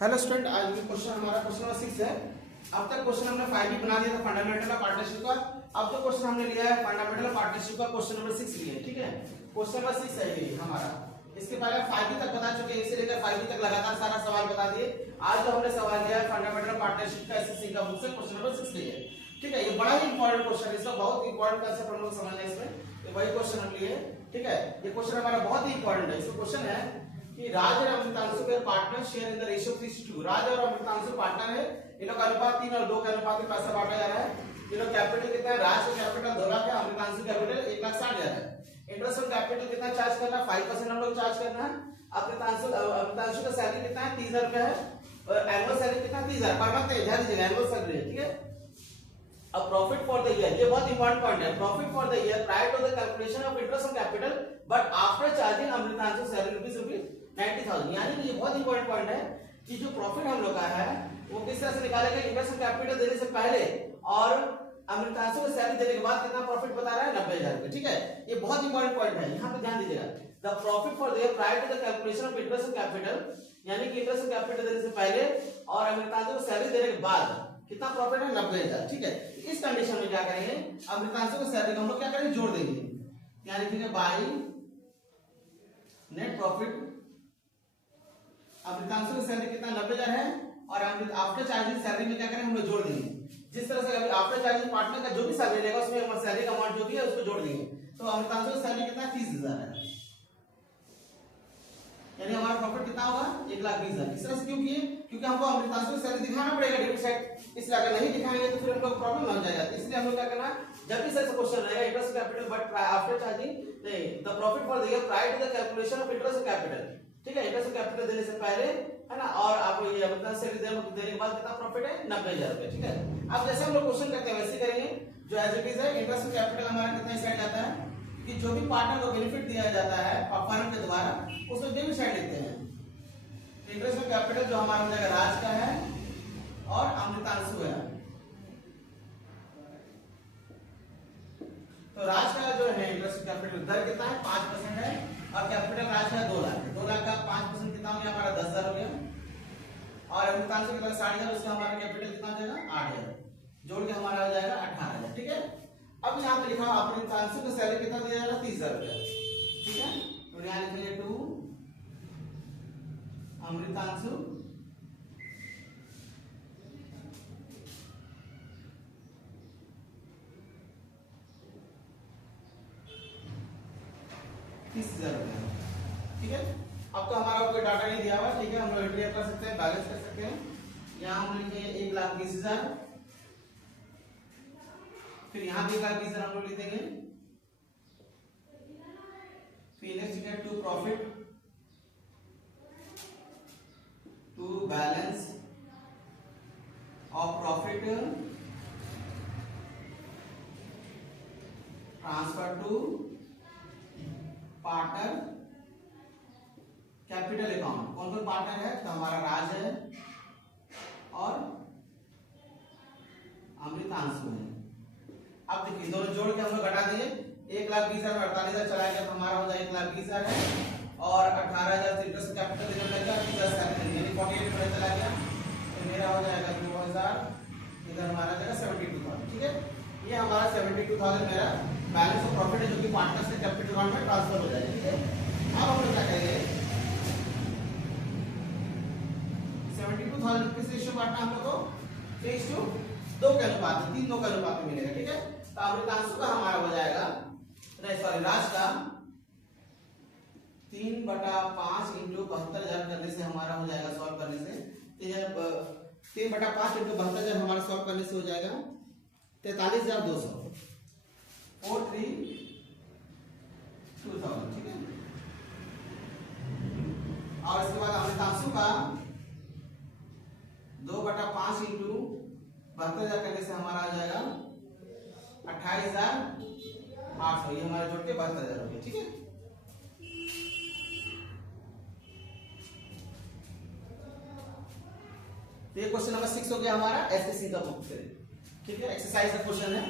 Hello student, आज भी question हमारा क्वेश्चन नंबर 6 है। अब तक क्वेश्चन हमने 5 भी बना दिया था फंडामेंटल ऑफ पार्टनरशिप का। अब जो क्वेश्चन हमने लिया है फंडामेंटल ऑफ पार्टनरशिप का क्वेश्चन नंबर 6 लिया है, ठीक है। क्वेश्चन नंबर 6 है ये हमारा। इसके पहले 5 भी तक बता चुके हैं, इससे लेकर 5 भी तक लगातार सारा सवाल बता दिए। आज जो हमने सवाल लिया है फंडामेंटल ऑफ पार्टनरशिप का एसएससी का बुक से क्वेश्चन नंबर 6 लिया है, ठीक है। ये बड़ा ही इंपॉर्टेंट क्वेश्चन है, इसका बहुत इंपॉर्टेंट कांसेप्ट हम लोग समझना है इसमें। ये वही क्वेश्चन हम लिए, ठीक है। ये क्वेश्चन हमारा बहुत ही इंपॉर्टेंट है। इसका क्वेश्चन है कि राज और अमृतांशु के partner share in the ratio 3:2। राज और अमृतांशु पार्टनर है, इन लोग का अनुपात 3 और 2 के अनुपात में पैसा बांटा जा रहा है। इन लोग कैपिटल कितना है, राज का कैपिटल 2 लाख है, अमृतांशु कैपिटल 1,60,000 है। इंटरेस्ट ऑन कैपिटल कितना चार्ज करना है, 5% हम लोग चार्ज करना है। अमृतांशु का सैलरी कितना है, 30,000 रुपया है। एनुअल सैलरी कितना है, 30,000 पर मंथ है, ध्यान दीजिएगा एनुअल सैलरी है, ठीक है। अब प्रॉफिट फॉर द ईयर, ये बहुत इंपॉर्टेंट पॉइंट है। Profit for the year prior to the calculation of interest on capital but after charging Amritanshu salary rupees 90,000। यानी कि ये बहुत इंपॉर्टेंट पॉइंट है कि जो प्रॉफिट हम लोग का है वो किस तरह से निकालेगा, इंटरेस्ट ऑन कैपिटल देने से पहले और अमृतांशु को सैलरी देने के बाद कितना प्रॉफिट बता रहा है, 90,000 रुपए, ठीक है। ये बहुत इंपॉर्टेंट पॉइंट है, यहाँ पे ध्यान दीजिएगा। The profit for the year prior to the calculation of interest on capital, यानी कि इंटरेस्ट ऑन कैपिटल देने से पहले और अमृतांशु को सैलरी देने के बाद कितना प्रॉफिट है, 90,000, ठीक है। इस कंडीशन में क्या करेंगे, अमृतांशु को सैलरी को हम लोग क्या करेंगे, जोड़ देंगे। यानी ठीक है, बाई नेट प्रॉफिट अमृतांशु की सैलरी कितना 90,000 है और आफ्टर चार्जिंग सैलरी में क्या करेंगे, हम लोग जोड़ देंगे। जिस तरह से आफ्टर चार्जिंग पार्टनर का जो भी सैलरी रहेगा उसमें सैलरी का अमाउंट जो भी है उसको जोड़ देंगे। तो अमृतांशु की सैलरी कितना 30,000 है, यानी हमारा प्रॉफिट कितना होगा, 1,20,000। इस तरह से क्यों किए, क्योंकि हमको अमृतांशु की सैलरी दिखाना पड़ेगा डेबिट साइड। इसलिए अगर नहीं दिखाएंगे तो फिर हम लोग प्रॉब्लम हो जाएगा। इसलिए हम लोग क्या करना, जब भी ऐसा क्वेश्चन रहेगा interest capital but after charging the profit for the year prior to the calculation of interest capital, ठीक है। इंटरेस्ट कैपिटल देने से पहले है ना, और आप ये अमृतांशु सैलरी देने के बाद कितना प्रॉफिट है, 90,000 रुपए, ठीक है। अब जैसे हम लोग क्वेश्चन करते हैं वैसे करेंगे। जो एज इट इज है इंटरेस्ट कैपिटल हमारा कितना साइड आता है कि जो भी पार्टनर को बेनिफिट दिया जाता है फर्म के द्वारा उसमें डेबिट साइड लिखते हैं। इंटरेस्ट ऑन कैपिटल जो हमारा हो जाएगा राज का है और अमृतांशु है। तो राज का जो है इंटरेस्ट कैपिटल दर कितना है, 5% है और कैपिटल राज का 2 लाख है। 2 लाख का 5% कितना हो गया हमारा, 10,000 हो गया। और अमृतांशु के पास 60,000, उसका हमारा कैपिटल कितना हो जाएगा, 8,000, जोड़ के हमारा हो जाएगा 18,000, ठीक है। अब यहाँ पे लिखा अमृतांशु का सैलरी कितना दिया जाएगा, 30,000 रुपया, ठीक है। तो यहाँ लिखेंगे टू अमृतांशु ठीक है। अब तो हमारा कोई डाटा नहीं दिया हुआ, ठीक है। हम लोग एंट्री कर सकते हैं, बैलेंस कर सकते हैं। यहाँ हम लिखे 1,20,000, फिर यहाँ भी 1,20,000 हम लोग लिख देंगे। फिर नेक्स्ट है to profit to balance of profit transfer to partner capital account. कौन कौन पार्टनर है, तो हमारा राज है और अमृतांशु है। अब देखिए दोनों जोड़ के हम लोग घटा दिए, 1,20,000 में 48,000 चला गया तो हमारा हो जाएगा 1,20,000 है और 18,000 से इंटरेस्ट कैपिटल देने लगा, 30,000 सैलरी यानी 48 में चला गया तो मेरा हो जाएगा 2,000, इधर हमारा जाएगा 72,000, ठीक है। ये हमारा 72,000 मेरा बैलेंस ऑफ प्रॉफिट है जो कि पार्टनर्स के कैपिटल अकाउंट में ट्रांसफर हो जाएगा, ठीक है। अब हम लोग क्या करेंगे, 72,000 किस रेशियो बांटना हम लोग को, 3:2 के अनुपात में, 3:2 के अनुपात में मिलेगा, ठीक है। तो अमृतांशु का हमारा हो जाएगा, नहीं सॉरी राज का 3/5 इंटू 72,000 करने से हमारा हो जाएगा, सॉल्व करने से 3/5 इंटू 72,000 हमारा सॉल्व करने से हो जाएगा 43,200, 43,200, ठीक है। और इसके बाद अमृतांशु का 2/5 इंटू 72,000 करने से हमारा आ जाएगा 28,800, ये हमारे जोड़ के 72,000 हो गया, ठीक है। तो ये क्वेश्चन नंबर 6 हो गया हमारा एसएससी का बुक से, ठीक है। एक्सरसाइज का क्वेश्चन है।